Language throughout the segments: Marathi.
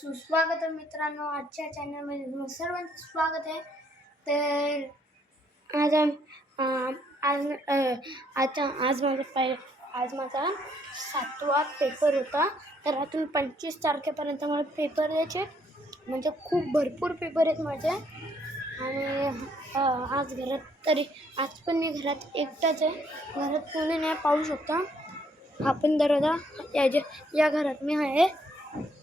सुस्वागत आहे मित्रांनो. आजच्या चॅनलमध्ये तुम्हाला सर्वांचं स्वागत आहे. तर आज आज माझा 7वा पेपर होता. तर आतून 25 तारखेपर्यंत मला पेपर द्यायचे, म्हणजे खूप भरपूर पेपर आहेत माझे. आणि आज पण मी घरात एकटाच आहे, घरात कोणी नाही. पाहू शकता हा पण दरवाजा, या घरात मी आहे.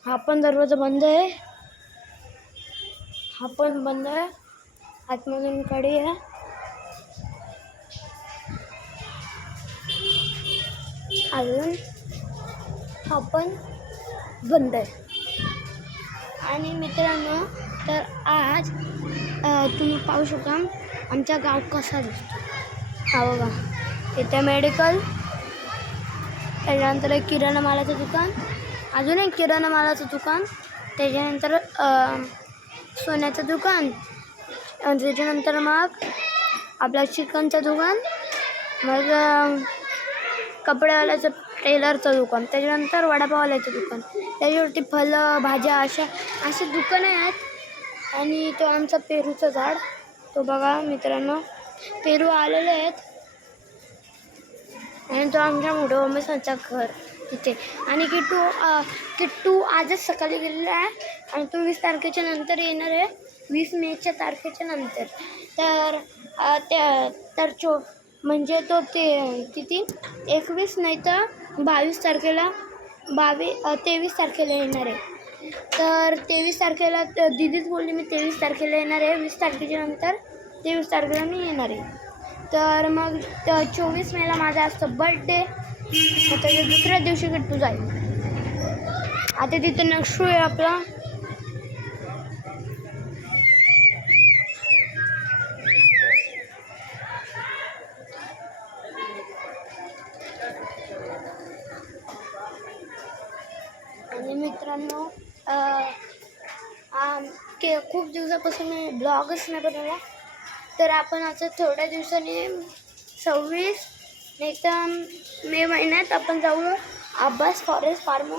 हा पण दरवाजा बंद आहे, हा पण बंद आहे. आतमधून कडी आहे. अजून हा पण बंद आहे. आणि मित्रांनो, तर आज तुम्ही पाहू शकता आमचा गाव कसा दिसतो. हा बघा, इथे मेडिकल, त्याच्यानंतर एक किराणा मालाचं दुकान, अजून एक किराणा मालाचं दुकान, त्याच्यानंतर सोन्याचं दुकान, त्याच्यानंतर मग आपलं चिकनचं दुकान, मग कपड्यावाल्याचं टेलरचं दुकान, त्याच्यानंतर वडापाववाल्याचं दुकान, त्याच्यावरती फळं भाज्या अशी दुकानं आहेत. आणि तो आमचा पेरूचं झाड, तो बघा मित्रांनो, पेरू आलेले आहेत. आणि तो आमच्या मोठ्या मम्मीचं घर तिथे. आणि किट्टू आजच सकाळी गेलेला आहे, आणि तो 20 तारखेच्या नंतर येणार आहे, 20 मेच्या तारखेच्या नंतर. म्हणजे तो किती 21 नाही तर 22 तारखेला 23 तारखेला येणार आहे. तर 23 तारखेला दीदीच बोलली मी 23 तारखेला येणार आहे, 20 तारखेच्या नंतर 23 तारखेला मी येणार आहे. तर मग 24 मेला माझा असतं बर्थडे. त्याच्या दुसऱ्या दिवशी किट्टू जाईल. आता तिथं नक्षू आहे आपला. आणि मित्रांनो, खूप दिवसापासून मी ब्लॉगच नाही बनवला. तर आपण आता थोड्या दिवसांनी 26 नाही तर मे महिन्यात आपण जाऊ अब्बास फॉरेस्ट फार्म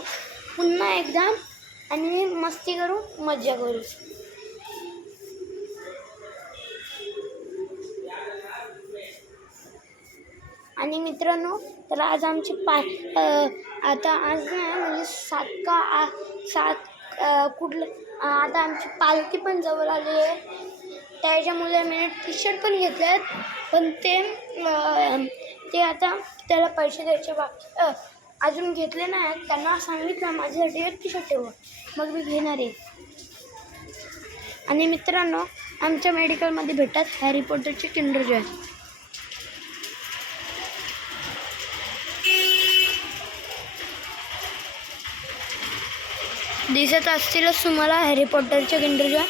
पुन्हा एकदा, आणि मस्ती करू, मजा करू. आणि मित्रांनो, तर आज आमची आता आज नाही म्हणजे 7 आता आमची पालखी पण जवळ आली आहे. त्याच्यामुळे मी टी-शर्ट पण घेतले आहेत, पण ते आता त्याला पैसे द्यायचे बाकी अजून घेतले नाही आहेत. त्यांना सांगितलं माझ्यासाठी एक टी-शर्ट ठेवा, मग मी घेणार आहे. आणि मित्रांनो, आमच्या मेडिकलमध्ये भेटतात हॅरी पॉटरचे किंडर जॉय. दिसत असतीलच तुम्हाला हॅरी पॉटरचे किंडर जॉय.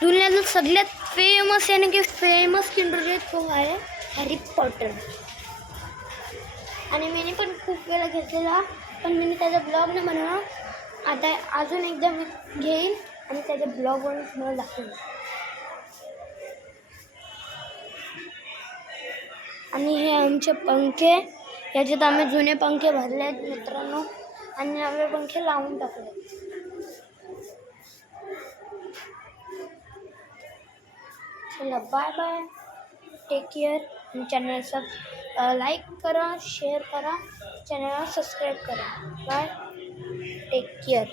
दुनियातलं सगळ्यात फेमस किंडर जॉय तो आहे हॅरी पॉटर. आणि मी पण खूप वेळा घेतलेला, पण मी त्याचा ब्लॉग नाही बनवला. आता अजून एकदा मी घेईन आणि त्याच्या ब्लॉगवरून तुम्हाला दाखवेन. आणि हे आमचे पंखे, याच्यात आम्ही जुने पंखे भरले आहेत मित्रांनो, आणि नवे पंखे लावून टाकले. चला, bye bye, take care. Channel like करा, शेअर करा, चॅनलला सबस्क्राईब करा. Bye, take care.